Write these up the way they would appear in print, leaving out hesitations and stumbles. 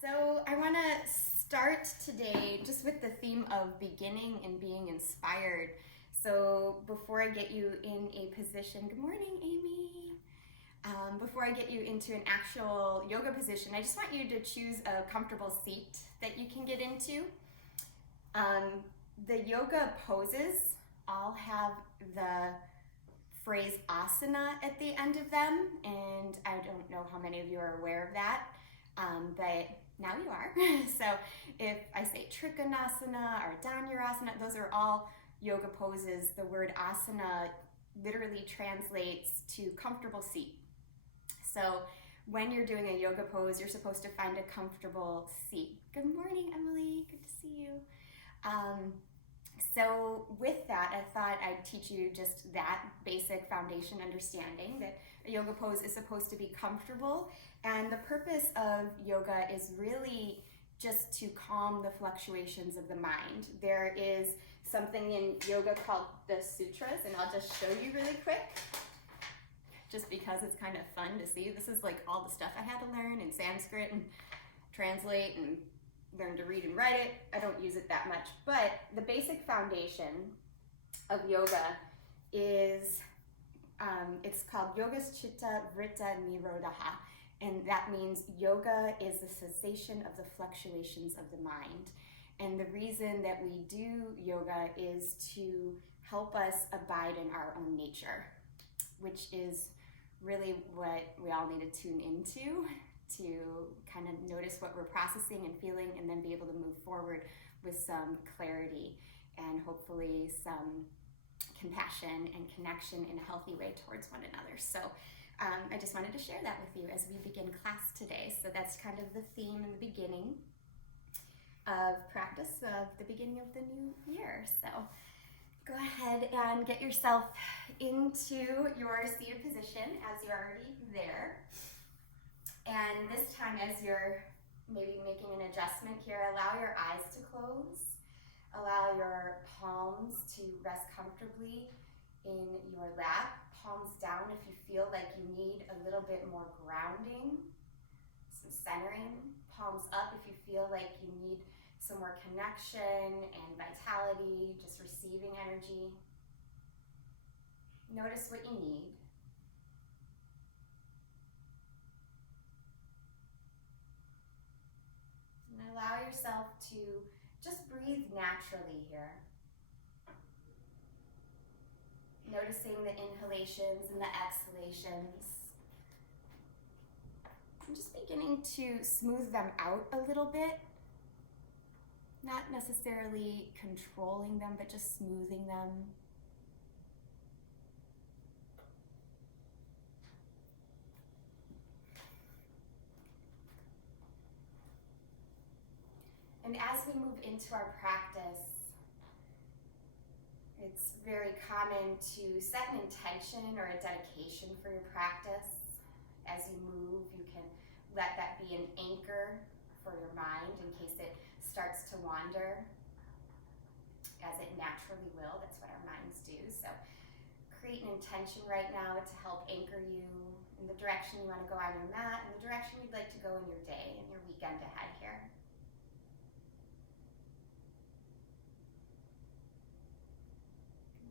So I want to start today just with the theme of beginning and being inspired. So before I get you in a position, good morning, Amy. Before I get you into an actual yoga position, I just want you to choose a comfortable seat that you can get into. The yoga poses all have the phrase asana at the end of them, and I don't know how many of you are aware of that, but now you are. So if I say Trikonasana or Dandasana, those are all yoga poses. The word asana literally translates to comfortable seat. So when you're doing a yoga pose, you're supposed to find a comfortable seat. Good morning, Emily. Good to see you. So with that, I thought I'd teach you just that basic foundation understanding that a yoga pose is supposed to be comfortable. And the purpose of yoga is really just to calm the fluctuations of the mind. There is something in yoga called the sutras, and I'll just show you really quick, just because it's kind of fun to see. This is like all the stuff I had to learn in Sanskrit and translate and learn to read and write it. I don't use it that much, but the basic foundation of yoga is, it's called Yogaschitta Vritta Nirodha, and that means yoga is the cessation of the fluctuations of the mind. And the reason that we do yoga is to help us abide in our own nature, which is really what we all need to tune into, to kind of notice what we're processing and feeling, and then be able to move forward with some clarity and hopefully some compassion and connection in a healthy way towards one another. So I just wanted to share that with you as we begin class today. So that's kind of the theme in the beginning of practice of the beginning of the new year. So go ahead and get yourself into your seated position as you're already there. And this time, as you're maybe making an adjustment here, allow your eyes to close. Allow your palms to rest comfortably in your lap. Palms down if you feel like you need a little bit more grounding, some centering. Palms up if you feel like you need some more connection and vitality, just receiving energy. Notice what you need. And allow yourself to just breathe naturally here. Noticing the inhalations and the exhalations. I'm just beginning to smooth them out a little bit. Not necessarily controlling them, but just smoothing them. And as we move into our practice, it's very common to set an intention or a dedication for your practice. As you move, you can let that be an anchor for your mind in case it starts to wander, as it naturally will. That's what our minds do. So create an intention right now to help anchor you in the direction you want to go on your mat and the direction you'd like to go in your day and your weekend ahead here.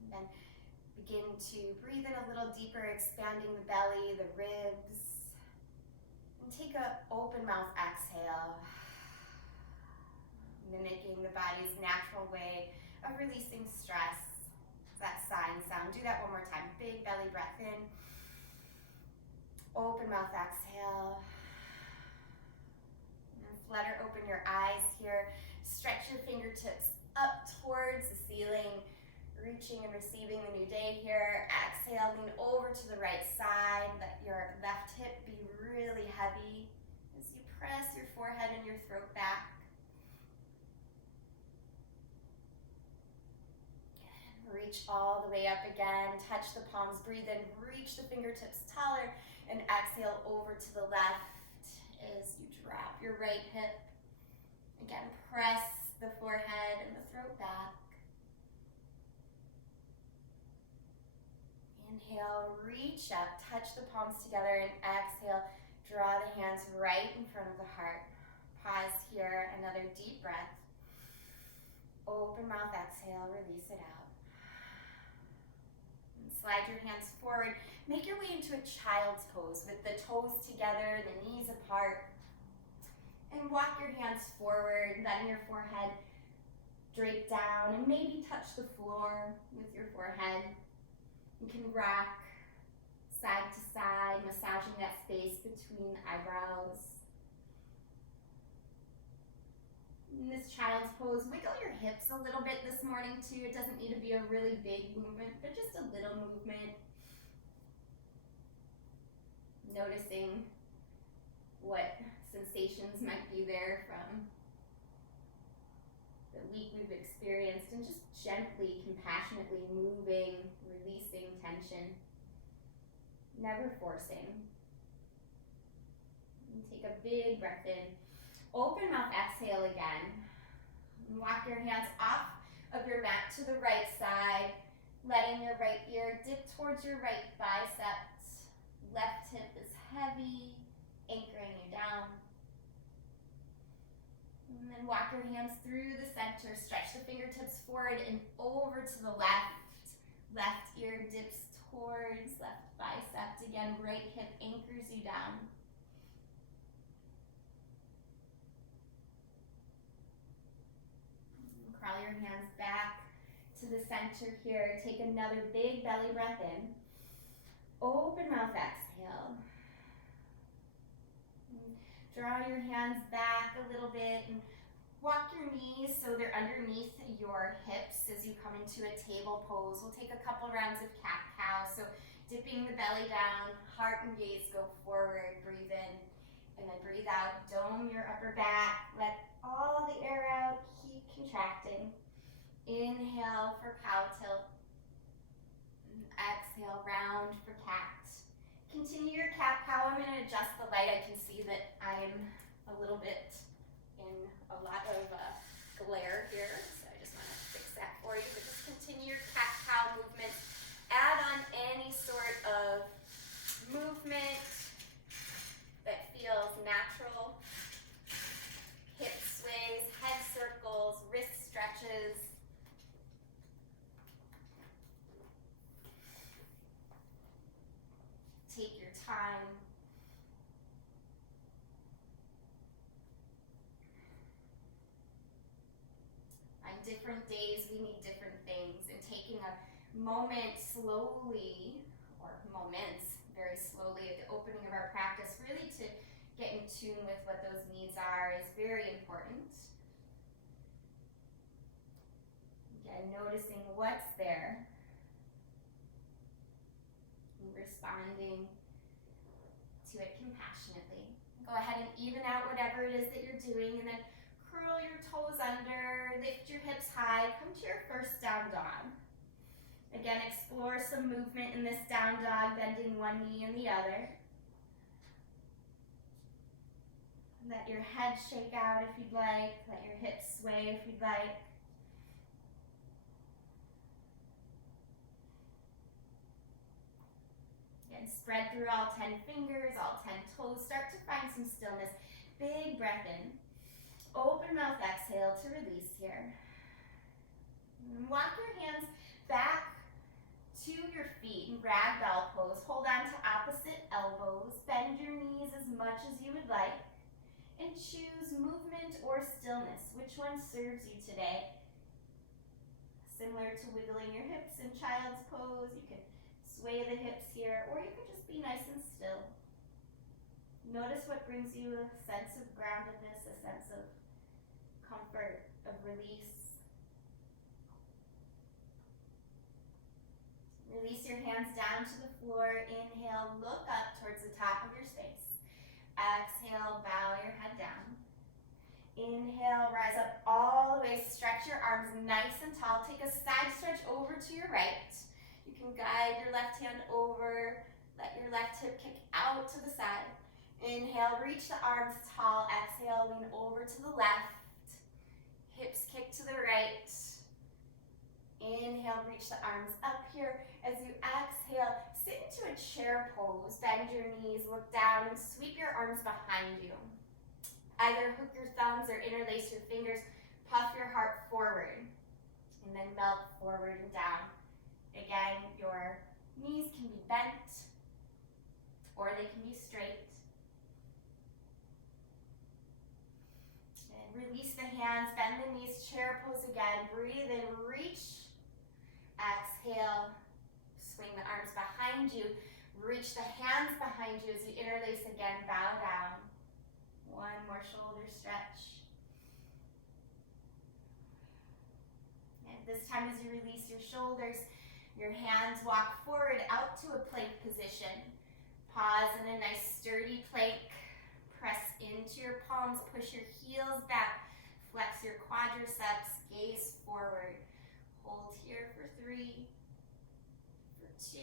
Then begin to breathe in a little deeper, expanding the belly, the ribs. And take an open mouth exhale, mimicking the body's natural way of releasing stress. That sighing sound. Do that one more time. Big belly breath in. Open mouth exhale. And then flutter open your eyes here. Stretch your fingertips up towards the ceiling. Reaching and receiving the new day here. Exhale, lean over to the right side. Let your left hip be really heavy as you press your forehead and your throat back. And reach all the way up again. Touch the palms, breathe in, reach the fingertips taller, and exhale over to the left as you drop your right hip. Again, press the forehead and the throat back. Inhale, reach up, touch the palms together, and exhale, draw the hands right in front of the heart. pause here, another deep breath. Open mouth, exhale, release it out. And slide your hands forward. Make your way into a child's pose with the toes together, the knees apart. And walk your hands forward, letting your forehead drape down and maybe touch the floor with your forehead. You can rock side to side, massaging that space between the eyebrows. In this child's pose, wiggle your hips a little bit this morning too. It doesn't need to be a really big movement, but just a little movement. Noticing what sensations might be there from the week we've experienced, and just gently, compassionately moving, releasing tension. Never forcing. And take a big breath in. Open mouth, exhale again. And walk your hands off of your mat to the right side, letting your right ear dip towards your right bicep. Left hip is heavy, anchoring you down. And then walk your hands through the center. Stretch the fingertips forward and over to the left. Left ear dips towards left bicep. Again, right hip anchors you down. And crawl your hands back to the center here. Take another big belly breath in. Open mouth, exhale. And draw your hands back a little bit and walk your knees so they're underneath your hips as you come into a table pose. We'll take a couple rounds of cat-cow. So dipping the belly down, heart and gaze go forward, breathe in, and then breathe out. Dome your upper back, let all the air out, keep contracting. Inhale for cow tilt. And exhale, round for cat. Continue your cat-cow. I'm going to adjust the light. I can see that I'm a little bit in a lot of glare here, so I just want to fix that for you. But just continue your cat-cow movement. Add on any sort of movement that feels natural. Hip sways, head circles, wrist stretches. Take your time. On different days, we need different things, and taking a moment slowly, or moments very slowly at the opening of our practice, really to get in tune with what those needs are is very important. Again, noticing what's there. Responding to it compassionately. Go ahead and even out whatever it is that you're doing, and then curl your toes under, lift your hips high, come to your first down dog. Again, explore some movement in this down dog, bending one knee and the other. Let your head shake out if you'd like, let your hips sway if you'd like. Spread through all 10 fingers, all 10 toes. Start to find some stillness. Big breath in. Open mouth, exhale to release here. And walk your hands back to your feet in ragdoll pose. Hold on to opposite elbows. Bend your knees as much as you would like. And choose movement or stillness. Which one serves you today? Similar to wiggling your hips in child's pose, you can sway the hips here, or you can just be nice and still. Notice what brings you a sense of groundedness, a sense of comfort, of release. Release your hands down to the floor. Inhale, look up towards the top of your space. Exhale, bow your head down. Inhale, rise up all the way. Stretch your arms nice and tall. Take a side stretch over to your right. You can guide your left hand over, let your left hip kick out to the side. Inhale, reach the arms tall. Exhale, lean over to the left. Hips kick to the right. Inhale, reach the arms up here. As you exhale, sit into a chair pose. Bend your knees, look down, and sweep your arms behind you. Either hook your thumbs or interlace your fingers, puff your heart forward, and then melt forward and down. Again, your knees can be bent, or they can be straight. And release the hands, bend the knees, chair pose again. Breathe in, reach. Exhale, swing the arms behind you. Reach the hands behind you as you interlace again, bow down. One more shoulder stretch. And this time as you release your shoulders, your hands walk forward out to a plank position. Pause in a nice sturdy plank. Press into your palms, push your heels back, flex your quadriceps, gaze forward. Hold here for 3, for 2,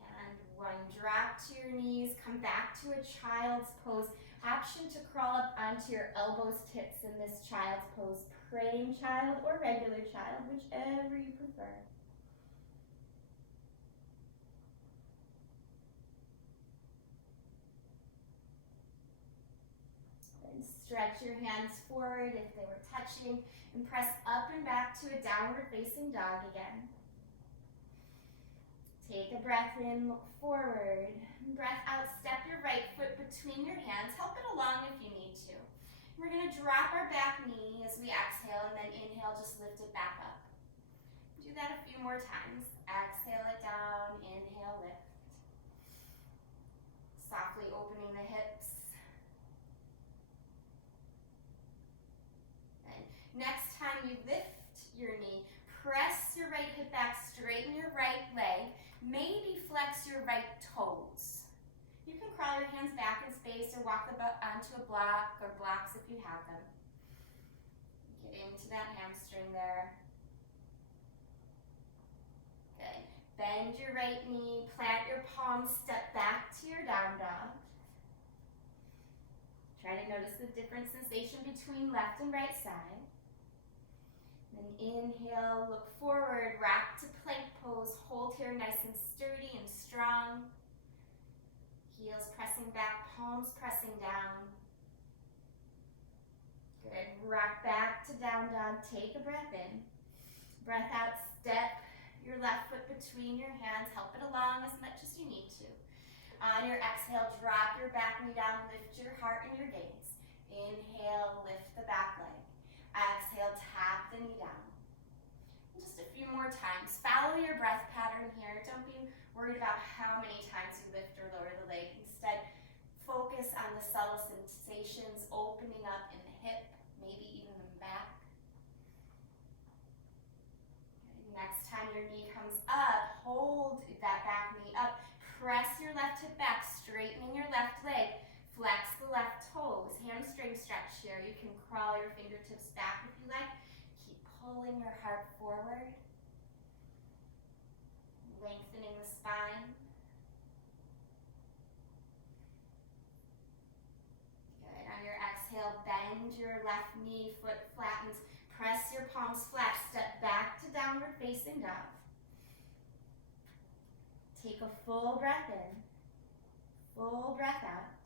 and 1. Drop to your knees, come back to a child's pose. Option to crawl up onto your elbows, tips in this child's pose. Praying child or regular child, whichever you prefer. And stretch your hands forward if they were touching, and press up and back to a downward facing dog again. Take a breath in, look forward. Breath out, step your right foot between your hands. Help it along if you need to. We're going to drop our back knee as we exhale, and then inhale, just lift it back up. Do that a few more times. Exhale it down, inhale, lift. Softly opening the hips. And next time you lift your knee, press your right hip back, straighten your right leg. Maybe flex your right toes. You can crawl your hands back in space or walk the butt onto a block or blocks if you have them. Get into that hamstring there. Good. Bend your right knee, plant your palms, step back to your down dog. Try to notice the different sensation between left and right side. Then inhale, look forward, rock to plank pose. Hold here nice and sturdy and strong. Heels pressing back, palms pressing down. Good. Rock back to down dog. Take a breath in. Breath out, step your left foot between your hands. Help it along as much as you need to. On your exhale, drop your back knee down, lift your heart and your gaze. Inhale, lift the back leg. Exhale, tap the knee down. Just a few more times. Follow your breath pattern here. Don't be worried about how many times you lift or lower the leg. Instead, focus on the subtle sensations opening up in the hip, maybe even the back. Okay, next time your knee comes up, hold that back knee up. Press your left hip back, straightening your left leg. Flex the left toes, hamstring stretch here. You can crawl your fingertips back if you like. Keep pulling your heart forward. Lengthening the spine. Good. On your exhale, bend your left knee, foot flattens. Press your palms flat. Step back to downward facing dog. Take a full breath in. Full breath out.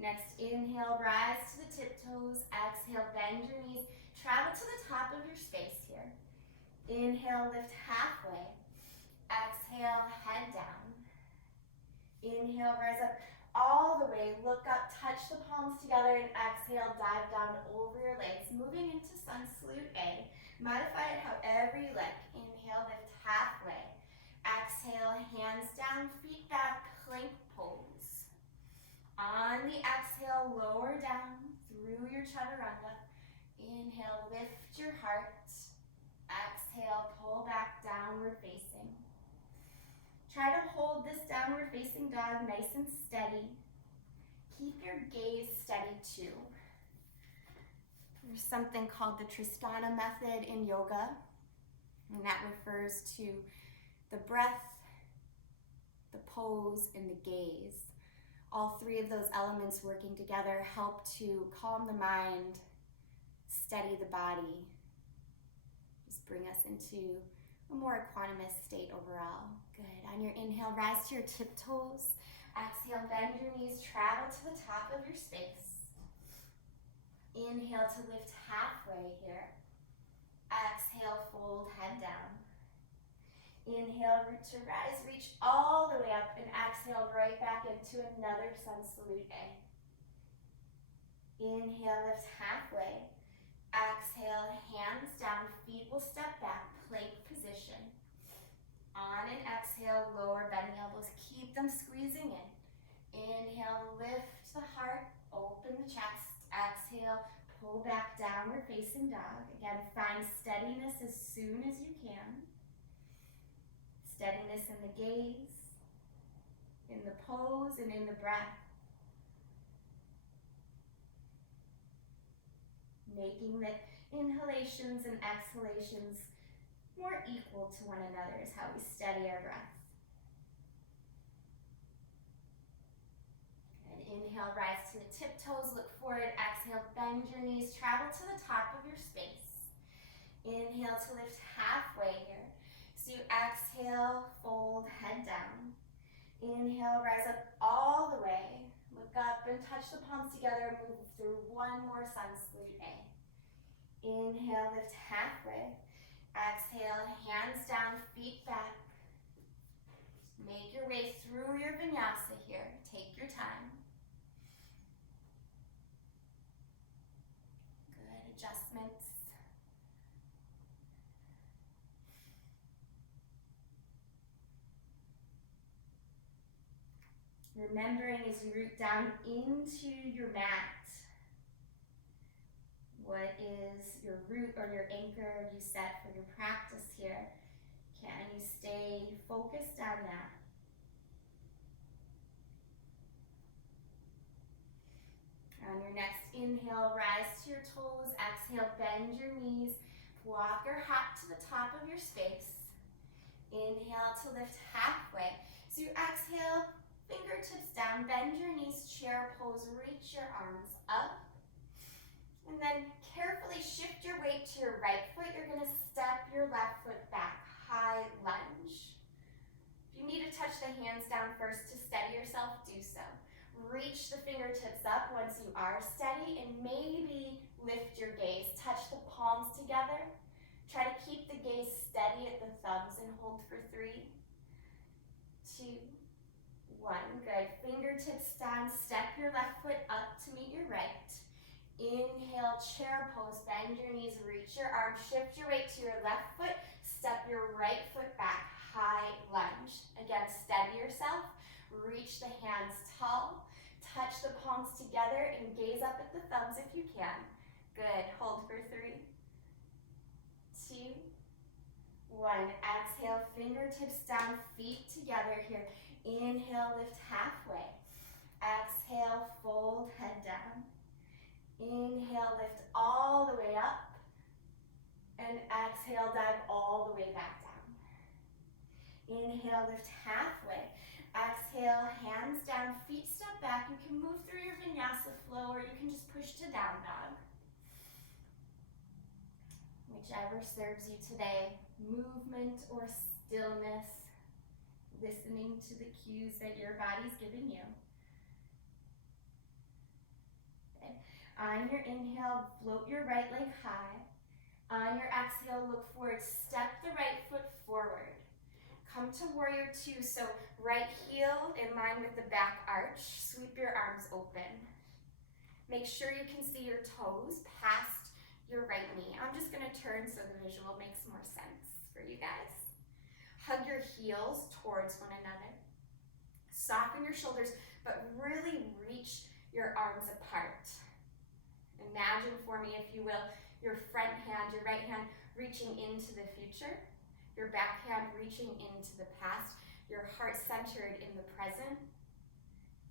Next, inhale, rise to the tiptoes. Exhale, bend your knees. Travel to the top of your space here. Inhale, lift halfway. Exhale, head down. Inhale, rise up all the way. Look up, touch the palms together, and exhale, dive down over your legs. Moving into sun salute A. Modify it however you like. Inhale, lift halfway. Exhale, hands down, feet back, plank pose. On the exhale, lower down through your chaturanga. Inhale, lift your heart. Exhale, pull back, downward facing. Try to hold this downward facing dog nice and steady. Keep your gaze steady too. There's something called the Tarasana method in yoga, and that refers to the breath, the pose, and the gaze. All three of those elements working together help to calm the mind, steady the body, just bring us into a more equanimous state overall. Good. On your inhale, rise to your tiptoes. Exhale, bend your knees, travel to the top of your space. Inhale to lift halfway here. Exhale, fold head down. Inhale, root to rise, reach all the way up, and exhale right back into another sun salute A. Inhale, lift halfway. Exhale, hands down, feet will step back, plank position. On an exhale, lower, bend the elbows, keep them squeezing in. Inhale, lift the heart, open the chest. Exhale, pull back, downward facing dog. Again, find steadiness as soon as you can. Steadiness in the gaze, in the pose, and in the breath. Making the inhalations and exhalations more equal to one another is how we steady our breath. And inhale, rise to the tiptoes, look forward. Exhale, bend your knees, travel to the top of your space. Inhale to lift halfway here. So you exhale, fold, head down. Inhale, rise up all the way. Look up and touch the palms together. Move through one more sun salute A. Inhale, lift halfway. Exhale, hands down, feet back. Make your way through your vinyasa here. Take your time. Good adjustments. Remembering as you root down into your mat, what is your root or your anchor you set for your practice here? Can you stay focused on that? On your next inhale, rise to your toes. Exhale, bend your knees. Walk or hop to the top of your space. Inhale to lift halfway. So you exhale, fingertips down, bend your knees, chair pose, reach your arms up. And then carefully shift your weight to your right foot. You're gonna step your left foot back, high lunge. If you need to touch the hands down first to steady yourself, do so. Reach the fingertips up once you are steady, and maybe lift your gaze. Touch the palms together. Try to keep the gaze steady at the thumbs and hold for 3, 2, 1. Good. Fingertips down. Step your left foot up to meet your right. Inhale, chair pose. Bend your knees, reach your arms, shift your weight to your left foot. Step your right foot back, high lunge. Again, steady yourself. Reach the hands tall. Touch the palms together and gaze up at the thumbs if you can. Good. Hold for 3, 2, 1. Exhale, fingertips down, feet together here. Inhale, lift halfway. Exhale, fold, head down. Inhale, lift all the way up. And exhale, dive all the way back down. Inhale, lift halfway. Exhale, hands down, feet step back. You can move through your vinyasa flow, or you can just push to down dog. Whichever serves you today, movement or stillness, listening to the cues that your body's giving you. Okay. On your inhale, float your right leg high. On your exhale, look forward, step the right foot forward. Come to warrior 2, so right heel in line with the back arch, sweep your arms open. Make sure you can see your toes past your right knee. I'm just gonna turn so the visual makes more sense for you guys. Hug your heels towards one another. Soften your shoulders, but really reach your arms apart. Imagine for me, if you will, your front hand, your right hand reaching into the future, your back hand reaching into the past, your heart centered in the present,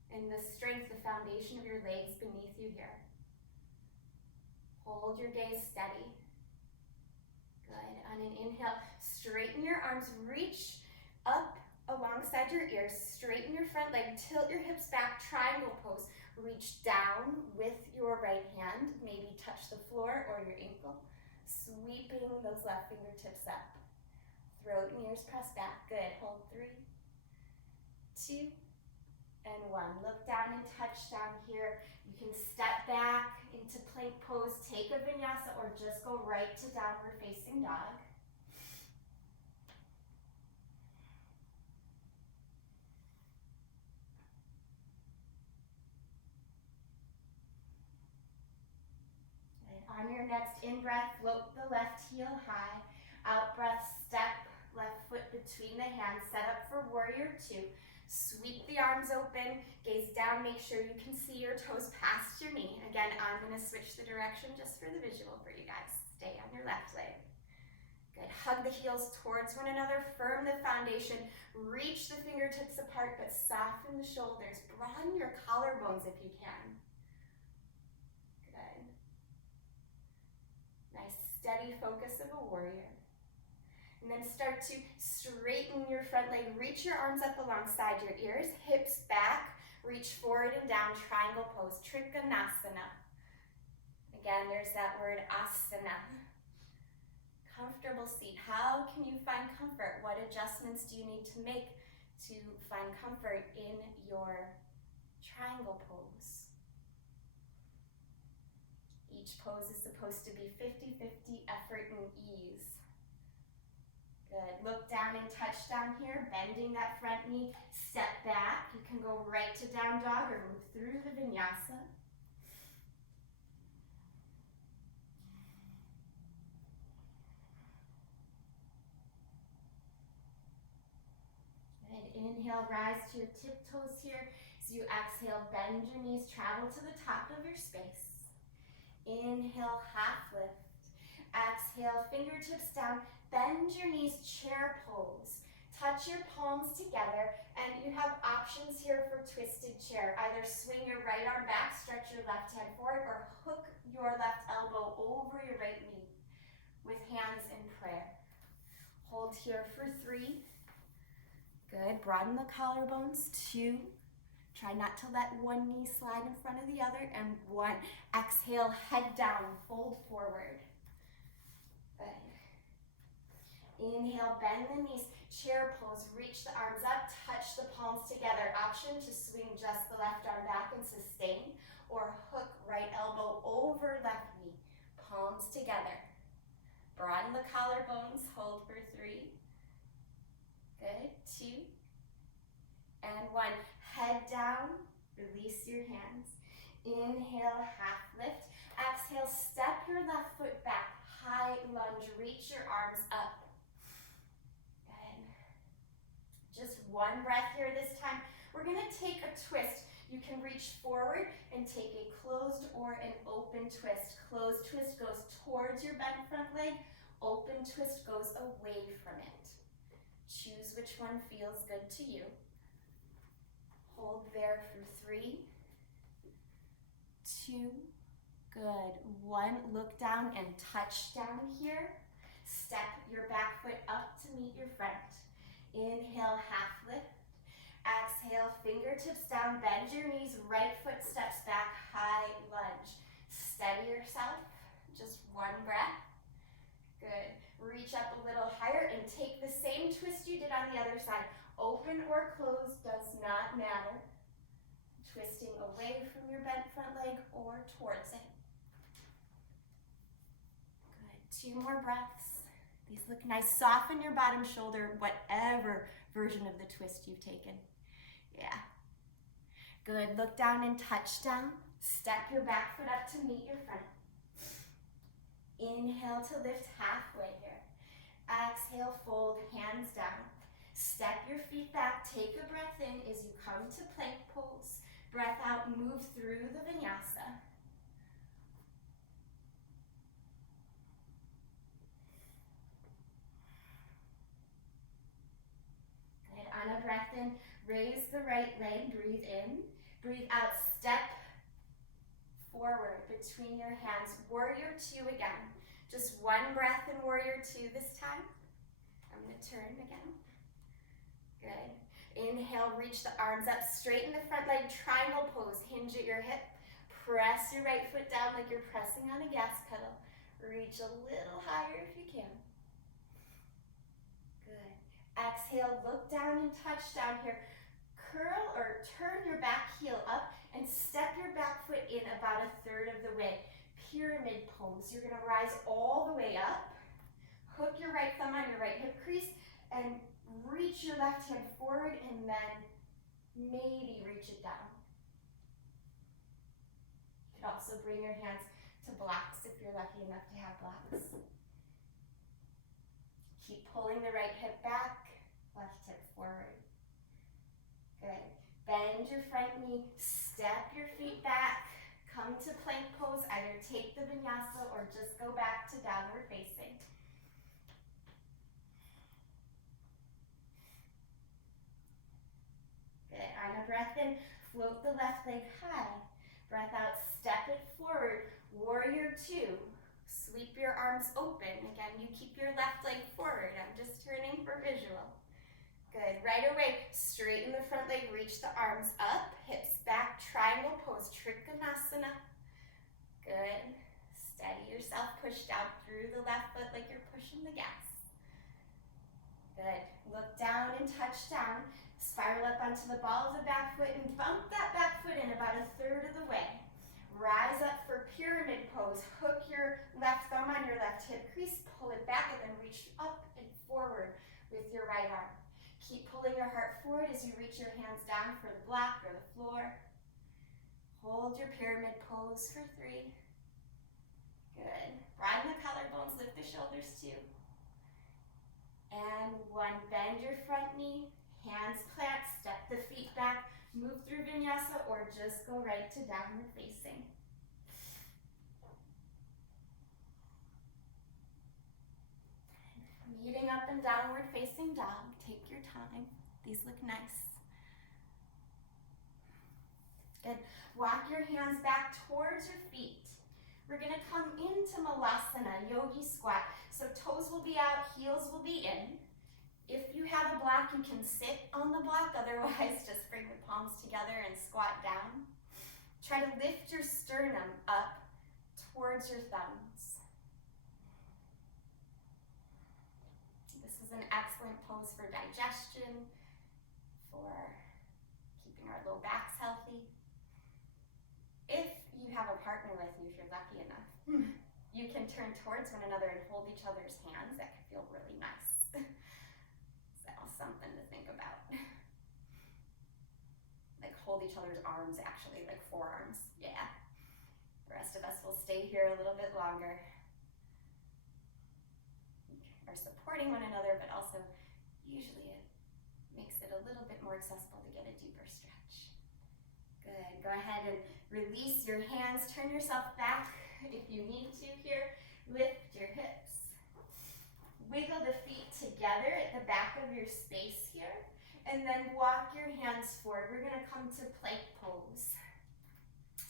and the strength, the foundation of your legs beneath you here. Hold your gaze steady. Good. On an inhale, straighten your arms, reach up alongside your ears, straighten your front leg, tilt your hips back, triangle pose. Reach down with your right hand, maybe touch the floor or your ankle, sweeping those left fingertips up. Throat and ears press back. Good. Hold 3, 2, And one. Look down and touch down here. You can step back into plank pose, take a vinyasa, or just go right to downward facing dog. And on your next in-breath, float the left heel high. Out-breath, step left foot between the hands, set up for warrior two. Sweep the arms open, gaze down, make sure you can see your toes past your knee. Again, I'm gonna switch the direction just for the visual for you guys. Stay on your left leg. Good, hug the heels towards one another, firm the foundation, reach the fingertips apart, but soften the shoulders. Broaden your collarbones if you can. Good. Nice, steady focus of a warrior. And then start to straighten your front leg. Reach your arms up alongside your ears, hips back, reach forward and down, triangle pose, Trikonasana. Again, there's that word asana. Comfortable seat. How can you find comfort? What adjustments do you need to make to find comfort in your triangle pose? Each pose is supposed to be 50-50 effort and ease. Good, look down and touch down here, bending that front knee, step back. You can go right to down dog or move through the vinyasa. Good, inhale, rise to your tiptoes here. As you exhale, bend your knees, travel to the top of your space. Inhale, half lift. Exhale, fingertips down. Bend your knees, chair pose. Touch your palms together, and you have options here for twisted chair. Either swing your right arm back, stretch your left hand forward, or hook your left elbow over your right knee with hands in prayer. Hold here for 3. Good, broaden the collarbones. 2. Try not to let one knee slide in front of the other. And 1. Exhale, head down, fold forward. Good. Inhale, bend the knees, chair pose, reach the arms up, touch the palms together. Option to swing just the left arm back and sustain, or hook right elbow over left knee, palms together. Broaden the collarbones, hold for 3. Good, 2. And 1. Head down, release your hands. Inhale, half lift. Exhale, step your left foot back, high lunge, reach your arms up. Just 1 breath here this time. We're gonna take a twist. You can reach forward and take a closed or an open twist. Closed twist goes towards your bent front leg. Open twist goes away from it. Choose which one feels good to you. Hold there for 3, 2, good. 1, look down and touch down here. Step your back foot up to meet your front. Inhale, half lift. Exhale, fingertips down, bend your knees, right foot steps back, high lunge. Steady yourself, just 1 breath. Good, reach up a little higher and take the same twist you did on the other side. Open or closed, does not matter. Twisting away from your bent front leg or towards it. Good, 2 more breaths. These look nice. Soften your bottom shoulder, whatever version of the twist you've taken. Yeah. Good, look down and touch down. Step your back foot up to meet your front. Inhale to lift halfway here. Exhale, fold, hands down. Step your feet back, take a breath in as you come to plank pose. Breath out, move through the vinyasa. On a breath in, raise the right leg, breathe in. Breathe out, step forward between your hands. Warrior 2 again. Just 1 breath in warrior 2 this time. I'm gonna turn again. Good. Inhale, reach the arms up, straighten the front leg, triangle pose, hinge at your hip. Press your right foot down like you're pressing on a gas pedal. Reach a little higher if you can. Exhale, look down and touch down here. curl or turn your back heel up and step your back foot in about 1/3 of the way. Pyramid pose. You're gonna rise all the way up. Hook your right thumb on your right hip crease and reach your left hand forward and then maybe reach it down. You can also bring your hands to blocks if you're lucky enough to have blocks. Keep pulling the right hip back, left hip forward. Good. Bend your front knee, step your feet back, come to plank pose, either take the vinyasa or just go back to downward facing. Good. On a breath in, float the left leg high. Breath out, step it forward. Warrior 2. Sweep your arms open. Again, you keep your left leg forward. I'm just turning for visual. Good. Right away, straighten the front leg, reach the arms up, hips back, triangle pose, Trikonasana. Good. Steady yourself, push down through the left foot like you're pushing the gas. Good. Look down and touch down. Spiral up onto the ball of the back foot and bump that back foot in about 1/3 of the way. Rise up for pyramid pose. Hook your left thumb on your left hip crease, pull it back, and then reach up and forward with your right arm. Keep pulling your heart forward as you reach your hands down for the block or the floor. Hold your pyramid pose for 3. Good. Broaden the collarbones, lift the shoulders 2. And 1. Bend your front knee, hands plant, step the feet back, move through vinyasa or just go right to downward facing. Meeting up in downward facing dog. Take your time. These look nice. Good. Walk your hands back towards your feet. We're going to come into Malasana, Yogi Squat. So toes will be out, heels will be in. If you have a block, you can sit on the block. Otherwise, just bring the palms together and squat down. Try to lift your sternum up towards your thumbs. This is an excellent pose for digestion, for keeping our low backs healthy. If you have a partner with you, if you're lucky enough, you can turn towards one another and hold each other's hands. That could feel really nice. Something to think about. Like hold each other's arms, actually, like forearms. Yeah. The rest of us will stay here a little bit longer. Are supporting one another, but also usually it makes it a little bit more accessible to get a deeper stretch. Good. Go ahead and release your hands. Turn yourself back if you need to here. Lift your hips. Wiggle the feet together at the back of your space here, and then walk your hands forward. We're gonna come to plank pose.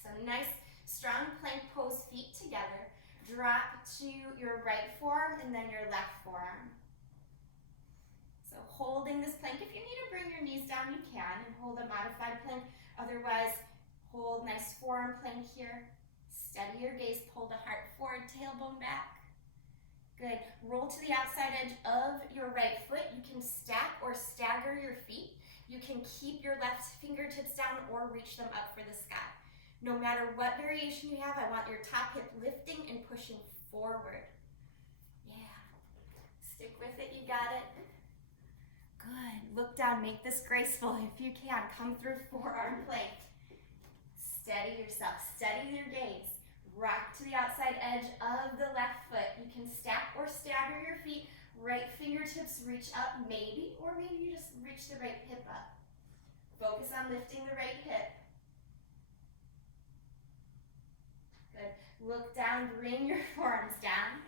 So nice, strong plank pose, feet together. Drop to your right forearm and then your left forearm. So holding this plank, if you need to bring your knees down, you can, and hold a modified plank. Otherwise, hold nice forearm plank here. Steady your gaze, pull the heart forward, tailbone back. Good. Roll to the outside edge of your right foot. You can stack or stagger your feet. You can keep your left fingertips down or reach them up for the sky. No matter what variation you have, I want your top hip lifting and pushing forward. Yeah. Stick with it, you got it. Good. Look down, make this graceful if you can. Come through forearm plank. Steady yourself, steady your gaze. Rock to the outside edge of the left foot. You can stack or stagger your feet. Right fingertips reach up, maybe, or maybe you just reach the right hip up. Focus on lifting the right hip. Good. Look down, bring your forearms down.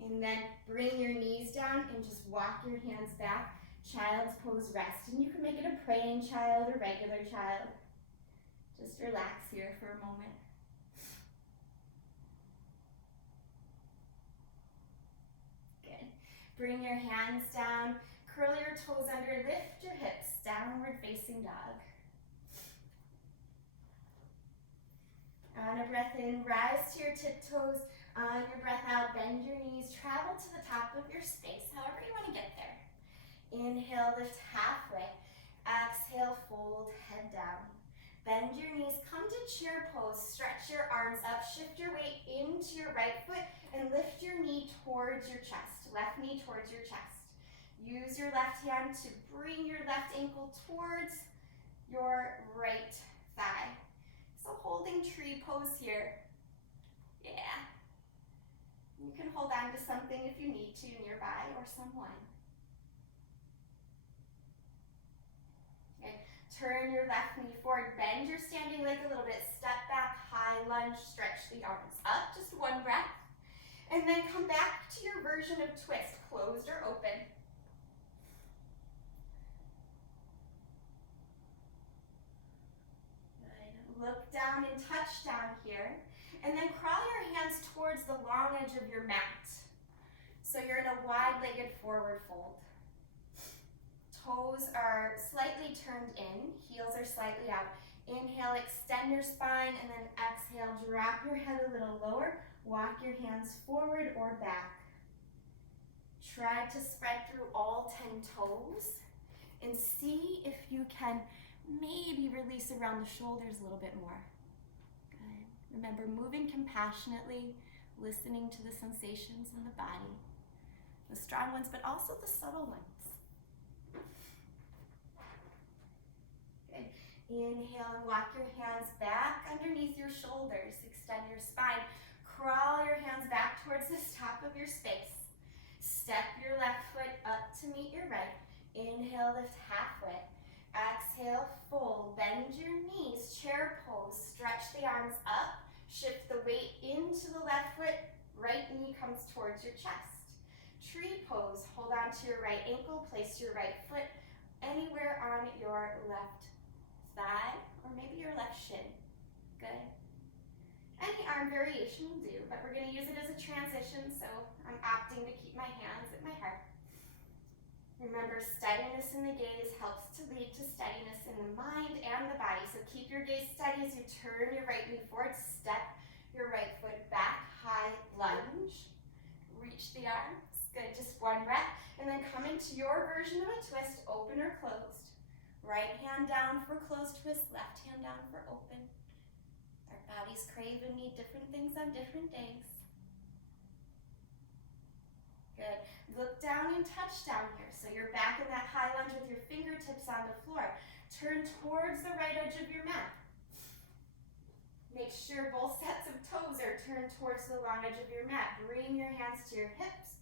And then bring your knees down and just walk your hands back. Child's pose, rest. And you can make it a praying child or regular child. Just relax here for a moment. Bring your hands down, curl your toes under, lift your hips, downward facing dog. On a breath in, rise to your tiptoes. On your breath out, bend your knees, travel to the top of your space, however you want to get there. Inhale, lift halfway. Exhale, fold, head down. Bend your knees, come to chair pose, stretch your arms up, shift your weight into your right foot, and lift your knee towards your chest, left knee towards your chest. Use your left hand to bring your left ankle towards your right thigh. So holding tree pose here. Yeah. You can hold on to something if you need to nearby or someone. Okay. Turn your left knee forward, bend your standing leg a little bit, step back, high lunge, stretch the arms up, just one breath. And then come back to your version of twist, closed or open. Good. Look down and touch down here. And then crawl your hands towards the long edge of your mat. So you're in a wide-legged forward fold. Toes are slightly turned in, heels are slightly out. Inhale, extend your spine, and then exhale, drop your head a little lower. Walk your hands forward or back. Try to spread through all 10 toes and see if you can maybe release around the shoulders a little bit more. Good. Remember, moving compassionately, listening to the sensations in the body, the strong ones, but also the subtle ones. Good. Inhale and walk your hands back underneath your shoulders. Extend your spine. Crawl your hands back towards the top of your space. Step your left foot up to meet your right. Inhale, lift halfway. Exhale, fold. Bend your knees, chair pose. Stretch the arms up. Shift the weight into the left foot. Right knee comes towards your chest. Tree pose. Hold on to your right ankle. Place your right foot anywhere on your left thigh or maybe your left shin. Good. Any arm variation will do, but we're going to use it as a transition, so I'm opting to keep my hands at my heart. Remember, steadiness in the gaze helps to lead to steadiness in the mind and the body, so keep your gaze steady as you turn your right knee forward, step your right foot back, high lunge, reach the arms, good, just one breath, and then come into your version of a twist, open or closed. Right hand down for closed twist, left hand down for open. Our bodies crave and need different things on different days. Good. Look down and touch down here. So you're back in that high lunge with your fingertips on the floor. Turn towards the right edge of your mat. Make sure both sets of toes are turned towards the long edge of your mat. Bring your hands to your hips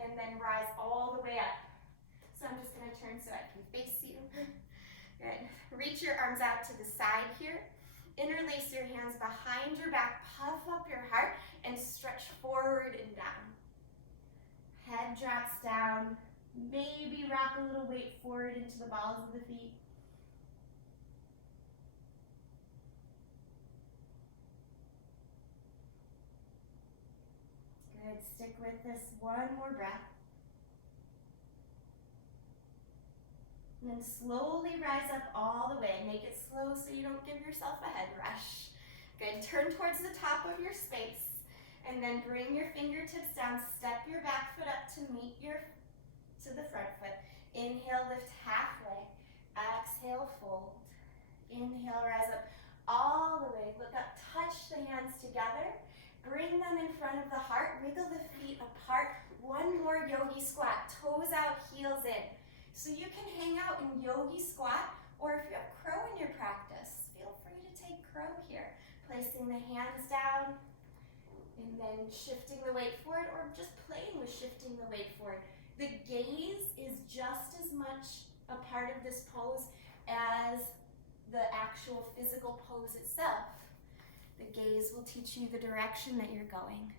and then rise all the way up. So I'm just going to turn so I can face you. Good. Reach your arms out to the side here. Interlace your hands behind your back, puff up your heart, and stretch forward and down. Head drops down. Maybe rock a little weight forward into the balls of the feet. Good. Stick with this. One more breath. And then slowly rise up all the way. Make it slow so you don't give yourself a head rush. Good. Turn towards the top of your space. And then bring your fingertips down. Step your back foot up to meet to the front foot. Inhale, lift halfway. Exhale, fold. Inhale, rise up all the way. Look up, touch the hands together. Bring them in front of the heart. Wiggle the feet apart. One more yogi squat. Toes out, heels in. So you can hang out in yogi squat, or if you have crow in your practice, feel free to take crow here. Placing the hands down and then shifting the weight forward, or just playing with shifting the weight forward. The gaze is just as much a part of this pose as the actual physical pose itself. The gaze will teach you the direction that you're going.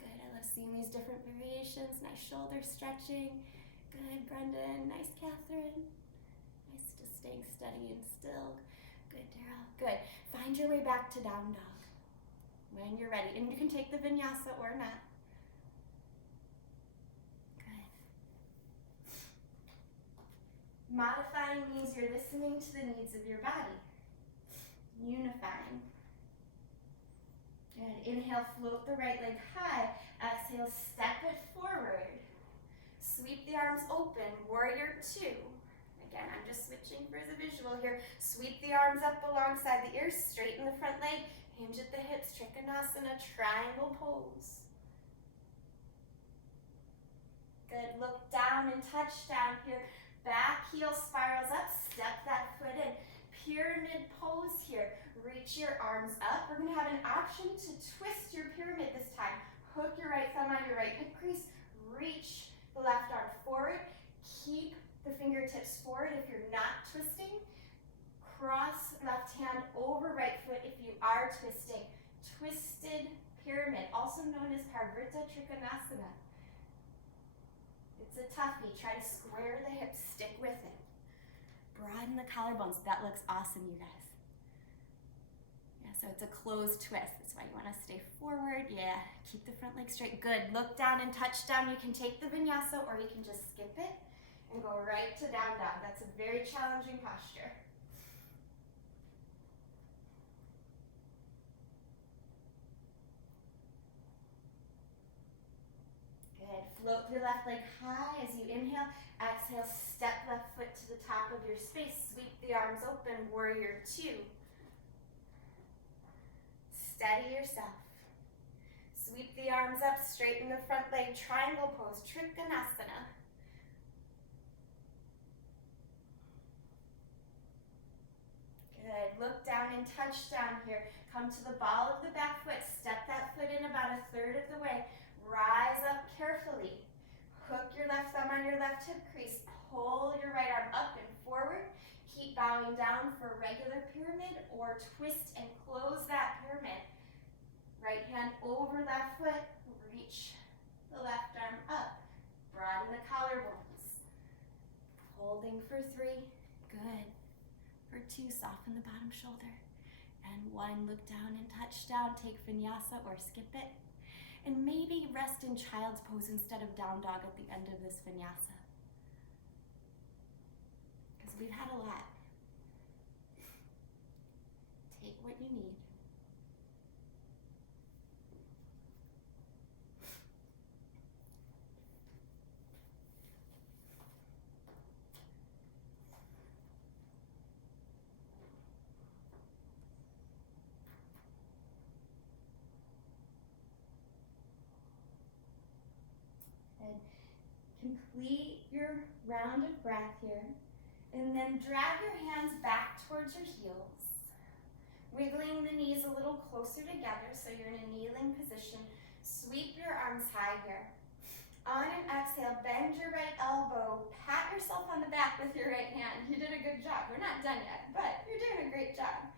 Good, I love seeing these different variations. Nice shoulder stretching. Good, Brendan. Nice, Catherine. Nice, just staying steady and still. Good, Daryl. Good. Find your way back to down dog when you're ready. And you can take the vinyasa or not. Good. Modifying means you're listening to the needs of your body. Unifying. Good. Inhale, float the right leg high. Exhale, step it forward. Sweep the arms open, warrior two. again, I'm just switching for the visual here. Sweep the arms up alongside the ears, straighten the front leg, hinge at the hips, Trikonasana, triangle pose. Good, look down and touch down here. Back heel spirals up, step that foot in. Pyramid pose here. Reach your arms up. We're gonna have an option to twist your pyramid this time. Hook your right thumb on your right hip crease, reach the left arm forward, keep the fingertips forward if you're not twisting. Cross left hand over right foot if you are twisting. Twisted pyramid, also known as Parvrita Trikonasana. It's a toughie. Try to square the hips, stick with it. Broaden the collarbones. That looks awesome, you guys. Yeah, so it's a closed twist. That's why you want to stay forward. Yeah, keep the front leg straight. Good. Look down and touch down. You can take the vinyasa or you can just skip it and go right to down dog. That's a very challenging posture. Good. Float your left leg high as you inhale. Exhale, step left foot to the top of your space. Sweep the arms open, warrior two. Steady yourself. Sweep the arms up, straighten the front leg, triangle pose, Trikonasana. Good, look down and touch down here. Come to the ball of the back foot, step that foot in about a third of the way. Rise up carefully. Hook your left thumb on your left hip crease. Pull your right arm up and forward. Keep bowing down for a regular pyramid or twist and close that pyramid. Right hand over left foot. Reach the left arm up. Broaden the collarbones. Holding for 3. Good. For 2, soften the bottom shoulder. And 1, look down and touch down. Take vinyasa or skip it. And maybe rest in child's pose instead of down dog at the end of this vinyasa. Because we've had a lot. Take what you need. Complete your round of breath here, and then drag your hands back towards your heels, wiggling the knees a little closer together so you're in a kneeling position. Sweep your arms high here. On an exhale, bend your right elbow, pat yourself on the back with your right hand. You did a good job. We're not done yet, but you're doing a great job.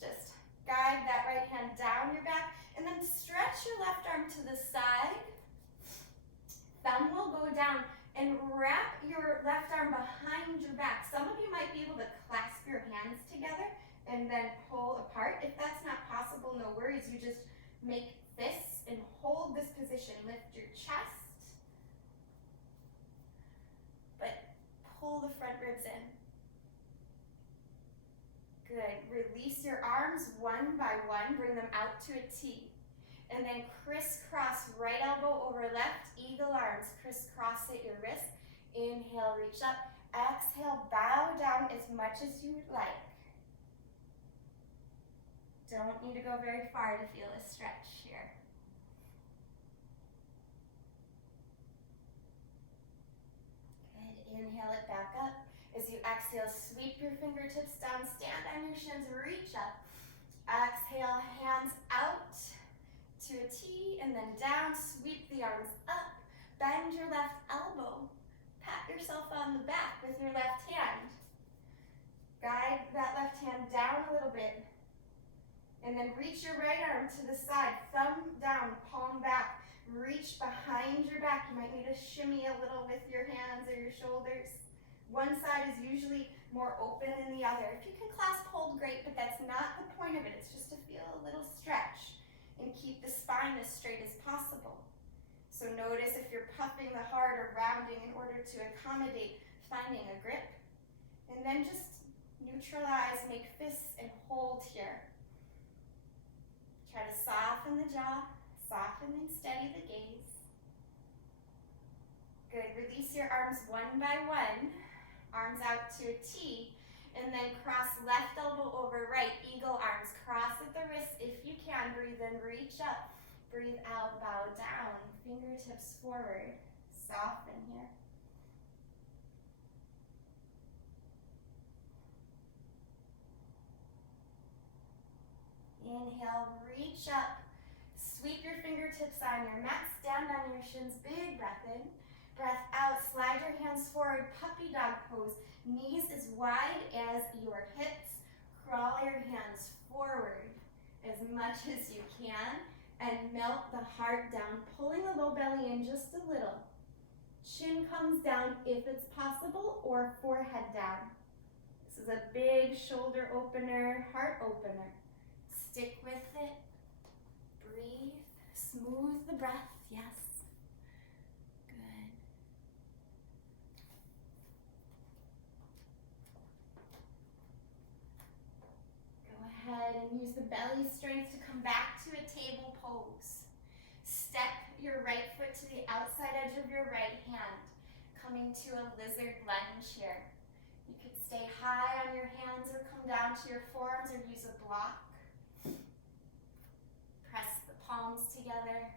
Just guide that right hand down your back, and then stretch your left arm to the side. Thumb will go down and wrap your left arm behind your back. Some of you might be able to clasp your hands together and then pull apart. If that's not possible, no worries. You just make fists and hold this position. Lift your chest, but pull the front ribs in. Good. Release your arms one by one. Bring them out to a T. And then crisscross right elbow over left, eagle arms. Crisscross at your wrist. Inhale, reach up. Exhale, bow down as much as you would like. Don't need to go very far to feel a stretch here. Good. Inhale it back up. As you exhale, sweep your fingertips down, stand on your shins, reach up. Exhale, hands out to a T, and then down, sweep the arms up, bend your left elbow, pat yourself on the back with your left hand. Guide that left hand down a little bit, and then reach your right arm to the side, thumb down, palm back, reach behind your back. You might need to shimmy a little with your hands or your shoulders. One side is usually more open than the other. If you can clasp hold, great, but that's not the point of it. It's just to feel a little stretch and keep the spine as straight as possible. So notice if you're puffing the heart or rounding in order to accommodate finding a grip. And then just neutralize, make fists and hold here. Try to soften the jaw, soften and steady the gaze. Good, release your arms one by one. Arms out to a T. And then cross left elbow over right. Eagle arms. Cross at the wrists if you can. Breathe in, reach up. Breathe out, bow down. Fingertips forward. Soften here. Inhale, reach up. Sweep your fingertips on your mat. Stand on your shins. Big breath in. Breath out. Slide your hands forward. Puppy dog pose. Knees as wide as your hips. Crawl your hands forward as much as you can. And melt the heart down. Pulling the low belly in just a little. Chin comes down if it's possible, or forehead down. This is a big shoulder opener, heart opener. Stick with it. Breathe. Smooth the breath. Yes. Good. Go ahead and use the belly strength to come back to a table pose. Step your right foot to the outside edge of your right hand, coming to a lizard lunge here. You could stay high on your hands or come down to your forearms or use a block. Press the palms together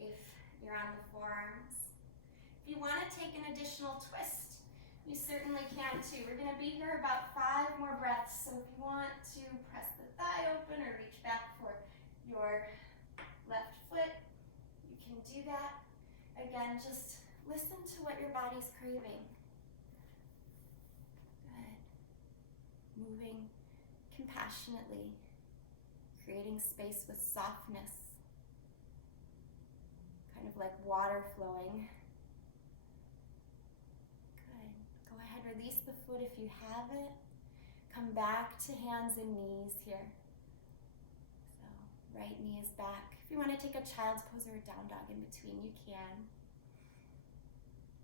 if you're on the forearms. If you want to take an additional twist, you certainly can too. We're going to be here about 5 more breaths, so if you want to press the thigh open or reach back for your left foot, you can do that. Again, just listen to what your body's craving. Good. Moving compassionately, creating space with softness, kind of like water flowing. Good. Go ahead, release the foot if you have it. Come back to hands and knees here. So, right knee is back. If you want to take a child's pose or a down dog in between, you can.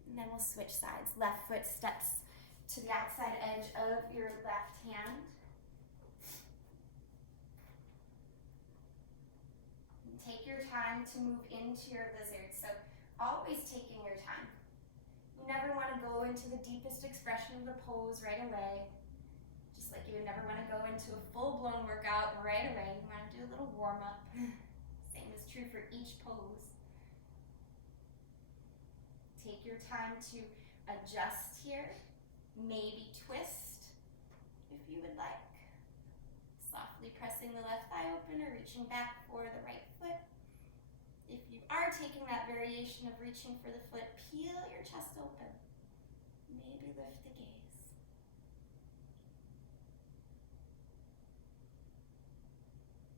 And then we'll switch sides. Left foot steps to the outside edge of your left hand. And take your time to move into your lizard. So always taking your time. You never want to go into the deepest expression of the pose right away. Just like you would never want to go into a full-blown workout right away. You want to do a little warm-up. Same is true for each pose. Take your time to adjust here. Maybe twist if you would like. Softly pressing the left thigh open or reaching back for the right foot. If you are taking that variation of reaching for the foot, peel your chest open. Maybe lift the gaze.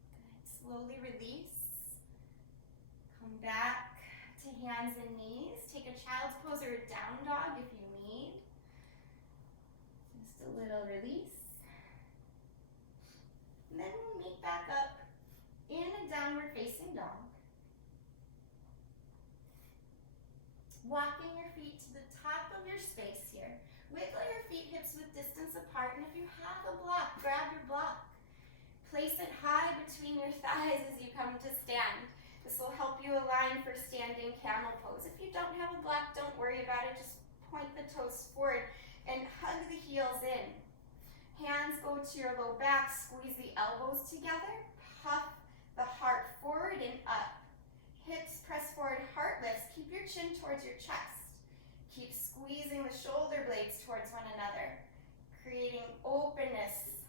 Good. Slowly release. Come back to hands and knees. Take a child's pose or a down dog if you need. Just a little release. And then we'll meet back up in a downward facing dog. Walking your feet to the top of your space here. Wiggle your feet hips width distance apart, and if you have a block, grab your block. Place it high between your thighs as you come to stand. This will help you align for standing camel pose. If you don't have a block, don't worry about it. Just point the toes forward and hug the heels in. Hands go to your low back, squeeze the elbows together, puff the heart forward and up. Hips press forward, heart lifts. Keep your chin towards your chest. Keep squeezing the shoulder blades towards one another, creating openness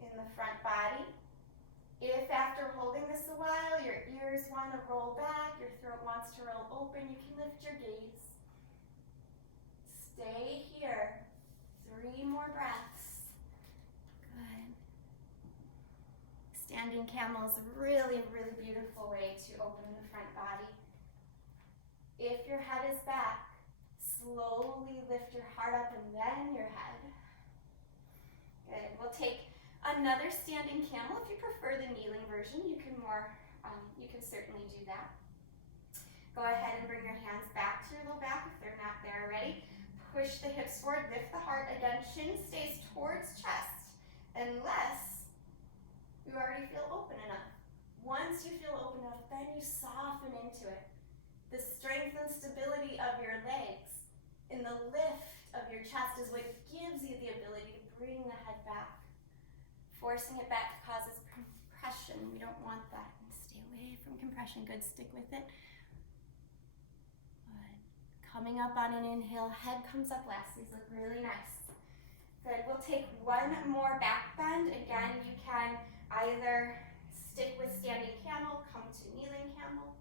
in the front body. If after holding this a while, your ears want to roll back, your throat wants to roll open, you can lift your gaze. Stay here. 3 more breaths. Good. Standing camel is a really, really beautiful way to open the front body. If your head is back, slowly lift your heart up and then your head. Good. We'll take another standing camel. If you prefer the kneeling version, you can certainly do that. Go ahead and bring your hands back to your low back if they're not there already. Push the hips forward, lift the heart. Again, chin stays towards chest unless you already feel open enough. Once you feel open enough, then you soften into it. The strength and stability of your legs in the lift of your chest is what gives you the ability to bring the head back. Forcing it back causes compression. We don't want that. Stay away from compression. Good, stick with it. Good. Coming up on an inhale, head comes up last. These look really nice. Good, we'll take one more back bend. Again, you can either stick with standing camel, come to kneeling camel.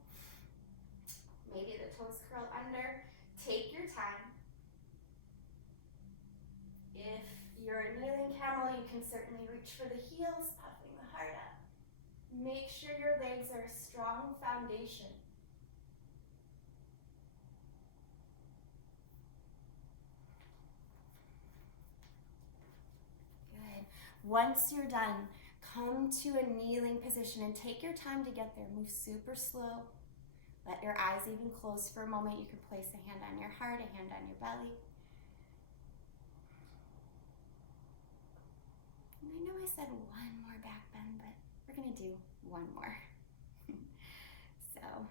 Maybe the toes curl under. Take your time. If you're a kneeling camel, you can certainly reach for the heels, puffing the heart up. Make sure your legs are a strong foundation. Good. Once you're done, come to a kneeling position and take your time to get there. Move super slow. Let your eyes even close for a moment. You can place a hand on your heart, a hand on your belly. And I know I said one more back bend, but we're gonna do one more. So,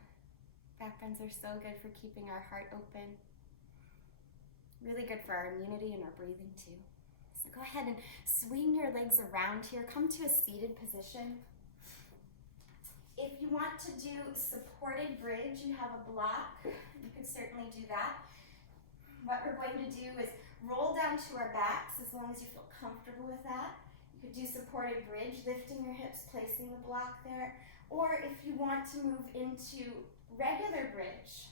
back bends are so good for keeping our heart open. Really good for our immunity and our breathing too. So go ahead and swing your legs around here. Come to a seated position. If you want to do supported bridge, you have a block, you could certainly do that. What we're going to do is roll down to our backs as long as you feel comfortable with that. You could do supported bridge, lifting your hips, placing the block there. Or if you want to move into regular bridge,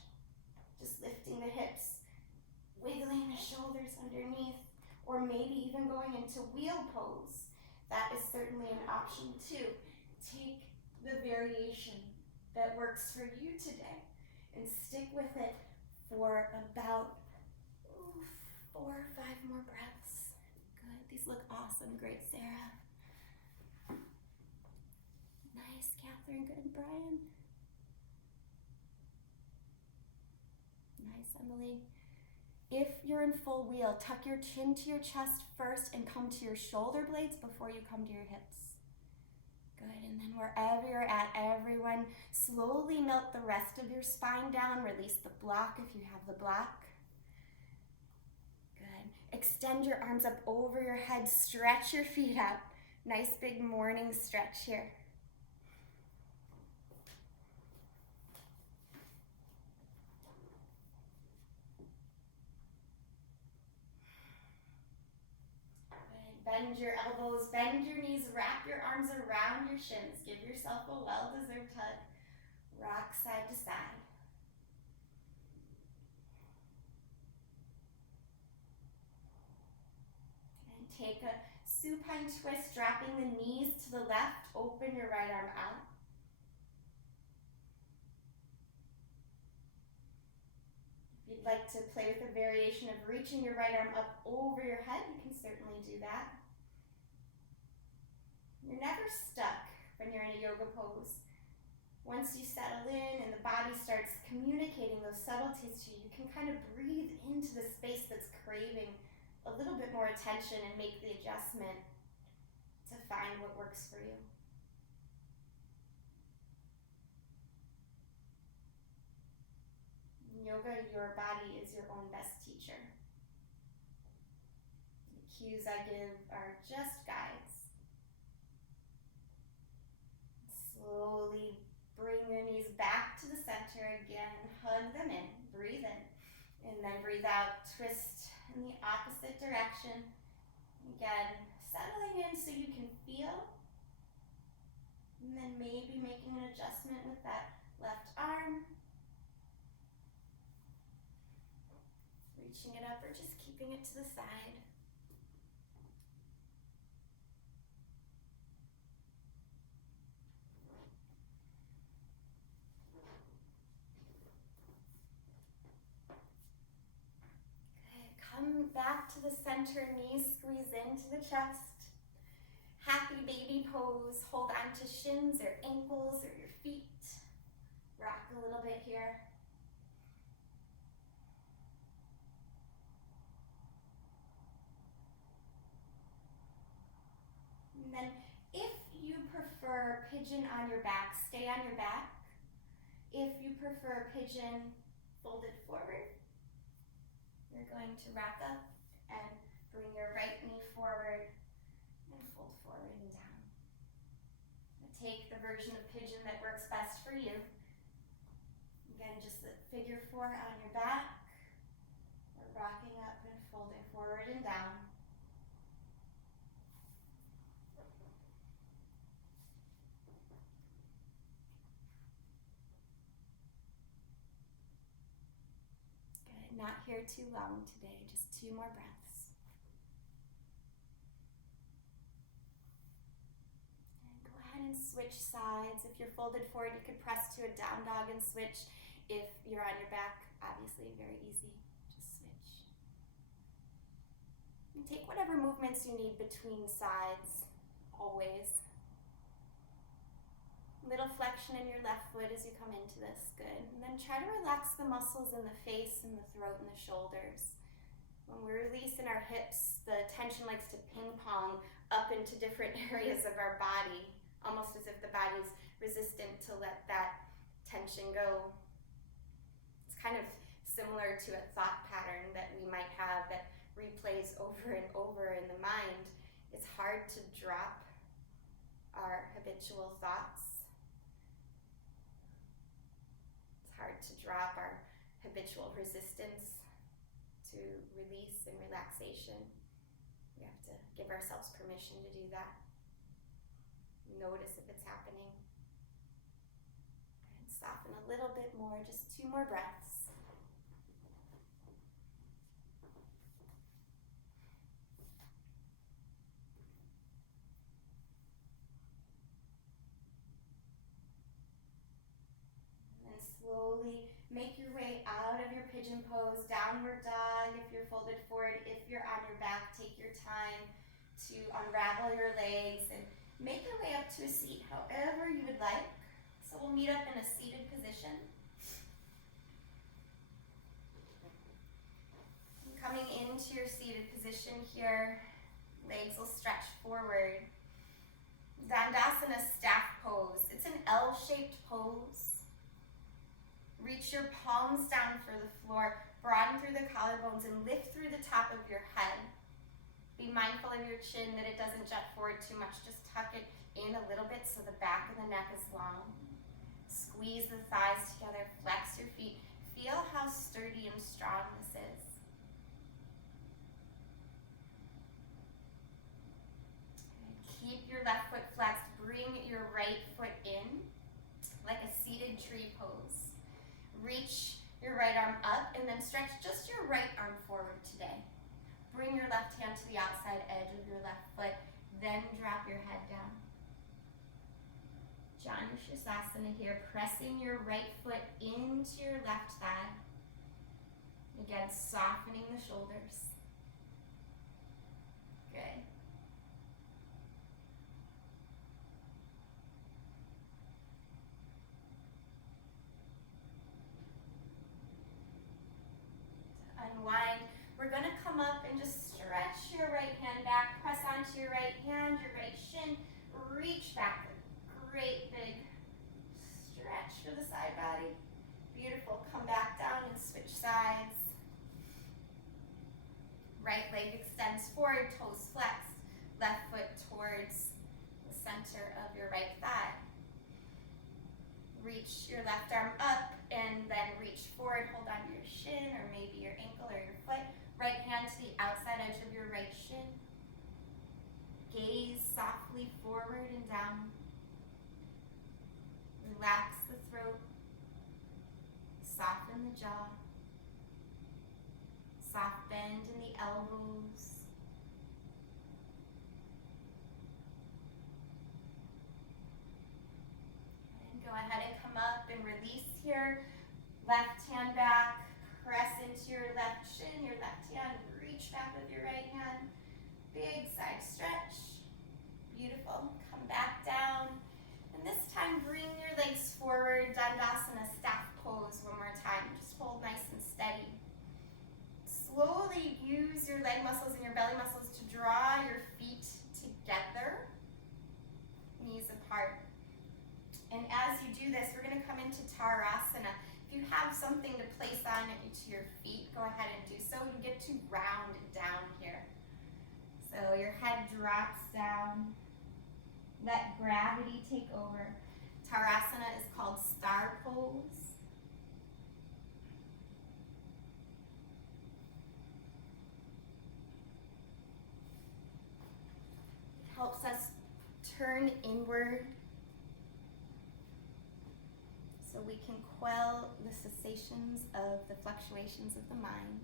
just lifting the hips, wiggling the shoulders underneath, or maybe even going into wheel pose. That is certainly an option too. Take the variation that works for you today and stick with it for about 4 or 5 more breaths. Good, these look awesome. Great, Sarah. Nice, Catherine. Good, Brian. Nice, Emily. If you're in full wheel, tuck your chin to your chest first and come to your shoulder blades before you come to your hips. Good, and then wherever you're at, everyone, slowly melt the rest of your spine down. Release the block if you have the block. Good. Extend your arms up over your head. Stretch your feet out. Nice big morning stretch here. Bend your elbows, bend your knees, wrap your arms around your shins. Give yourself a well-deserved hug. Rock side to side. And take a supine twist, dropping the knees to the left. Open your right arm out. If you'd like to play with a variation of reaching your right arm up over your head, you can certainly do that. You're never stuck when you're in a yoga pose. Once you settle in and the body starts communicating those subtleties to you, you can kind of breathe into the space that's craving a little bit more attention and make the adjustment to find what works for you. In yoga, your body is your own best teacher. The cues I give are just guides. Slowly bring your knees back to the center again. Hug them in. Breathe in. And then breathe out. Twist in the opposite direction. Again, settling in so you can feel. And then maybe making an adjustment with that left arm. Reaching it up or just keeping it to the side. Come back to the center, knees squeeze into the chest. Happy baby pose. Hold on to shins or ankles or your feet. Rock a little bit here. And then if you prefer pigeon on your back, stay on your back. If you prefer pigeon folded forward, you're going to rock up And bring your right knee forward and fold forward and down. Take the version of pigeon that works best for you. Again, just the figure 4 on your back. We're rocking up and folding forward and down. Good. Not here too long today, just 2 more breaths. And go ahead and switch sides. If you're folded forward, you could press to a down dog and switch. If you're on your back, obviously very easy. Just switch. And take whatever movements you need between sides, always. Little flexion in your left foot as you come into this, good. And then try to relax the muscles in the face and the throat and the shoulders. When we release in our hips, the tension likes to ping pong up into different areas of our body, almost as if the body's resistant to let that tension go. It's kind of similar to a thought pattern that we might have that replays over and over in the mind. It's hard to drop our habitual thoughts. Hard to drop our habitual resistance to release and relaxation. We have to give ourselves permission to do that. Notice if it's happening. And soften a little bit more, just 2 more breaths. Slowly make your way out of your pigeon pose, downward dog if you're folded forward. If you're on your back, take your time to unravel your legs and make your way up to a seat however you would like. So we'll meet up in a seated position. And coming into your seated position here, legs will stretch forward. Dandasana staff pose. It's an L-shaped pose. Reach your palms down for the floor, broaden through the collarbones, and lift through the top of your head. Be mindful of your chin, that it doesn't jut forward too much. Just tuck it in a little bit so the back of the neck is long. Squeeze the thighs together, flex your feet. Feel how sturdy and strong this is. Keep your left foot flexed. Bring your right foot in like a seated tree pose. Reach your right arm up and then stretch just your right arm forward today. Bring your left hand to the outside edge of your left foot, then drop your head down. Vrikshasana here, pressing your right foot into your left thigh. Again, softening the shoulders. Good. Unwind. We're going to come up and just stretch your right hand back, press onto your right hand, your right shin, reach back. Great big stretch for the side body. Beautiful. Come back down and switch sides. Right leg extends forward, toes flexed, left foot towards the center of your right thigh. Reach your left arm up and then reach forward, hold on to your shin or maybe your ankle or your foot. Right hand to the outside edge of your right shin. Gaze softly forward and down. Relax the throat. Soften the jaw. Soft bend in the elbows. Go ahead and come up and release here. Left hand back, press into your left shin, your left hand, reach back with your right hand. Big side stretch. Beautiful. Come back down. And this time bring your legs forward, Dandasana staff pose one more time. Just hold nice and steady. Slowly use your leg muscles and your belly muscles to draw your feet together. Knees apart. And as you do this, we're going to come into Tarasana. If you have something to place on to your feet, go ahead and do so. You get to round down here. So your head drops down. Let gravity take over. Tarasana is called star pose. It helps us turn inward so we can quell the cessations of the fluctuations of the mind.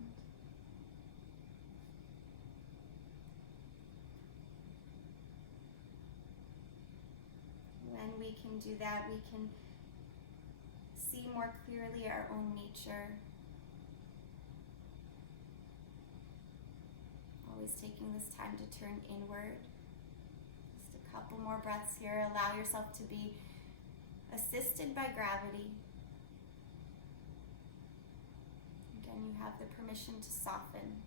When we can do that, we can see more clearly our own nature. Always taking this time to turn inward. Just a couple more breaths here. Allow yourself to be assisted by gravity. Again, you have the permission to soften.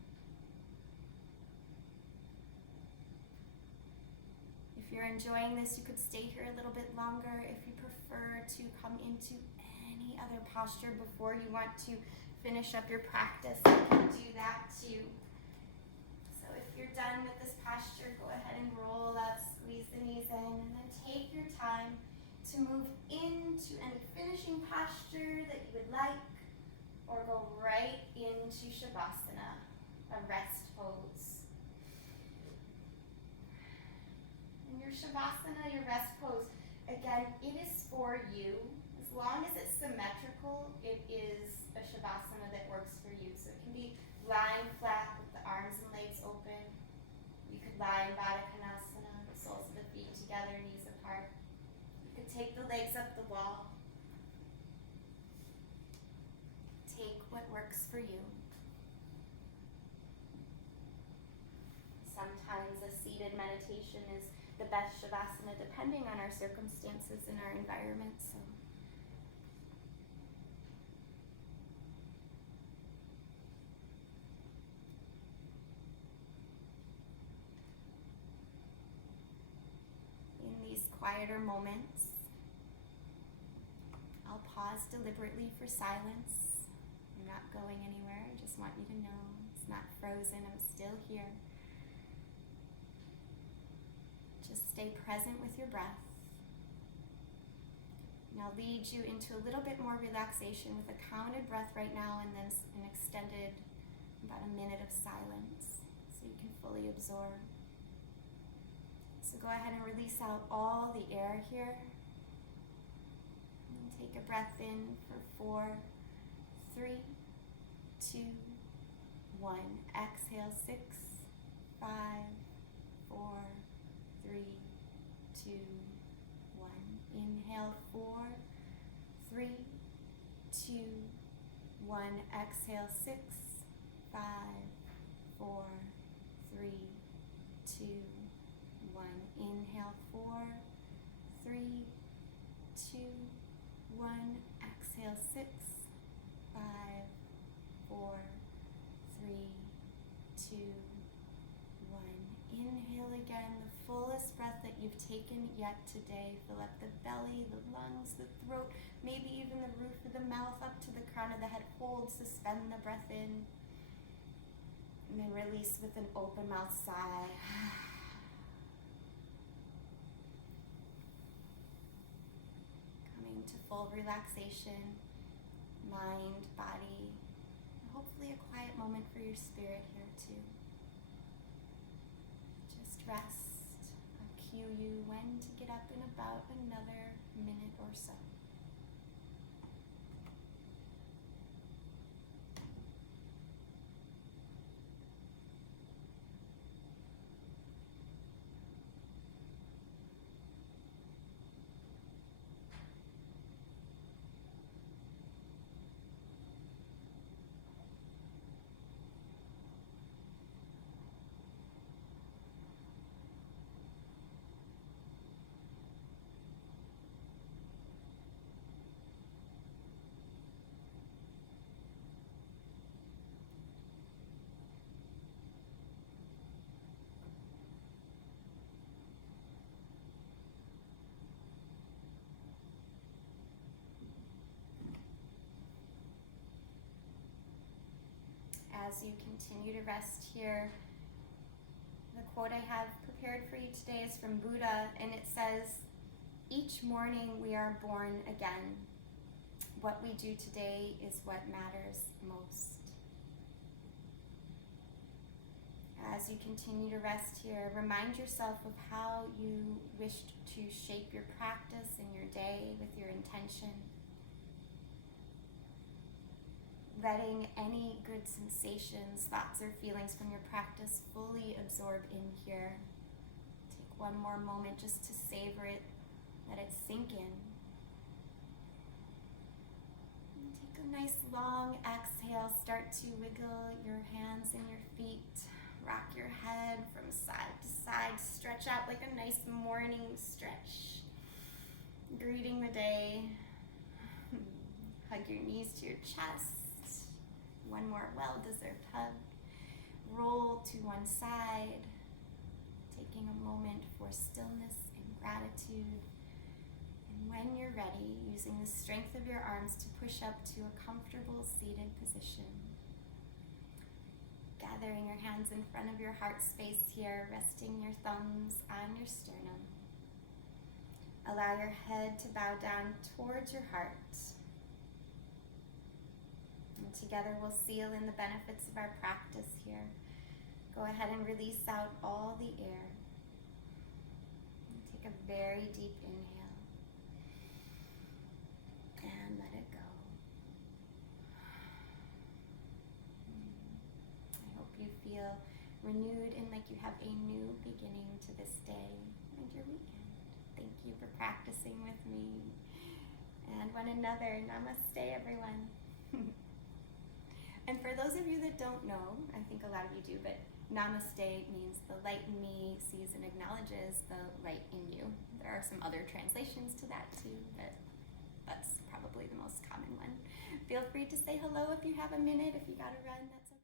If you're enjoying this, you could stay here a little bit longer. If you prefer to come into any other posture before you want to finish up your practice, you can do that too. So if you're done with this posture, go ahead and roll up, squeeze the knees in, and then take your time to move into any finishing posture that you would like, or go right into Shavasana, a rest pose. In your Shavasana, your rest pose, again, it is for you. As long as it's symmetrical, it is a Shavasana that works for you. So it can be lying flat with the arms and legs open. You could lie in Baddha-Konasana, the soles of the feet together, knees apart. You could take the legs up the wall. Take what works for you. Sometimes a seated meditation is the best Shavasana depending on our circumstances and our environment. So in these quieter moments, I'll pause deliberately for silence. I'm not going anywhere. I just want you to know it's not frozen. I'm still here. Just stay present with your breath. And I'll lead you into a little bit more relaxation with a counted breath right now, and then an extended about a minute of silence so you can fully absorb. So go ahead and release out all the air here. And take a breath in for 4, 3, 2, 1. Exhale, 6, 5, 4, 3, 2, 1. Inhale, 4, 3, 2, 1. Exhale, 6, 5, 4, 3, 2, 1. Inhale, 4, 3, 2, 1. Exhale, 6, 5, 4, 3, 2, 1. Inhale again, the fullest breath that you've taken yet today. Fill up the belly, the lungs, the throat, maybe even the roof of the mouth up to the crown of the head. Hold, suspend the breath in, and then release with an open mouth sigh. Coming to full relaxation, mind, body, and hopefully a quiet moment for your spirit here too. Just rest. I'll cue you when to get up in about another minute or so. as you continue to rest here. The quote I have prepared for you today is from Buddha, and it says, "Each morning we are born again. What we do today is what matters most." As you continue to rest here, remind yourself of how you wished to shape your practice and your day with your intention. Letting any good sensations, thoughts, or feelings from your practice fully absorb in here. Take one more moment just to savor it, let it sink in. And take a nice long exhale, start to wiggle your hands and your feet. Rock your head from side to side, stretch out like a nice morning stretch. Greeting the day. Hug your knees to your chest. One more well-deserved hug. Roll to one side, taking a moment for stillness and gratitude. And when you're ready, using the strength of your arms to push up to a comfortable seated position. Gathering your hands in front of your heart space here, resting your thumbs on your sternum. Allow your head to bow down towards your heart. And together we'll seal in the benefits of our practice here. Go ahead and release out all the air. And take a very deep inhale. And let it go. You feel renewed and like you have a new beginning to this day and your weekend. Thank you for practicing with me and one another. Namaste, everyone. And for those of you that don't know, I think a lot of you do, but namaste means the light in me sees and acknowledges the light in you. There are some other translations to that too, but that's probably the most common one. Feel free to say hello if you have a minute. If you gotta run, that's